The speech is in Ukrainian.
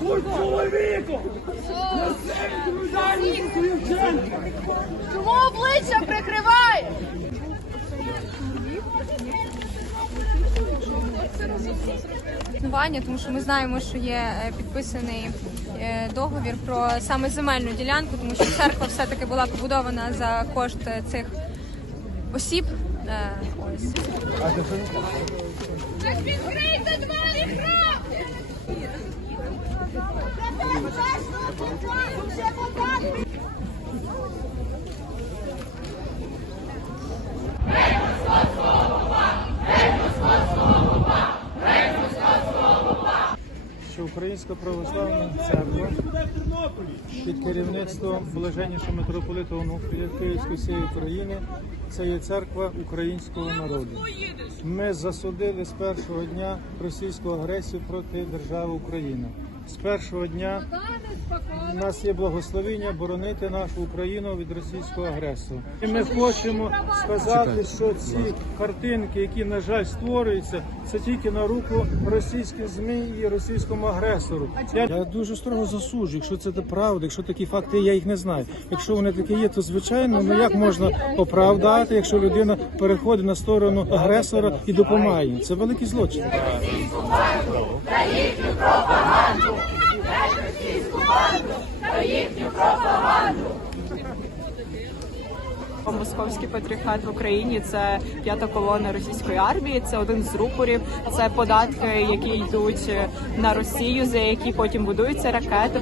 Будь чоловіком! Чому обличчя прикриває? тому що ми знаємо, що є е, підписаний е, договір про саме земельну ділянку, тому що церква все-таки була побудована за кошт е, цих осіб. Ось. Відкрийте двері храму! що Українська православна церква під керівництвом блаженнішого митрополита Онуфрія Київської всієї України це є церква українського народу. Ми засудили з першого дня російську агресію проти держави Україна. З першого дня у нас є благословення боронити нашу Україну від російського агресора. І ми хочемо сказати, що ці картинки, які на жаль створюються, це тільки на руку російських змі і російському агресору. Я, я дуже строго засуджую, якщо це правда, якщо такі факти, я їх не знаю. Якщо вони такі є, то звичайно, ну як можна оправдати, якщо людина переходить на сторону агресора і допомагає. їм? Це великий злочин. Московський патріархат в Україні це п'ята колона російської армії. Це один з рупорів. Це податки, які йдуть на Росію, за які потім будуються ракети.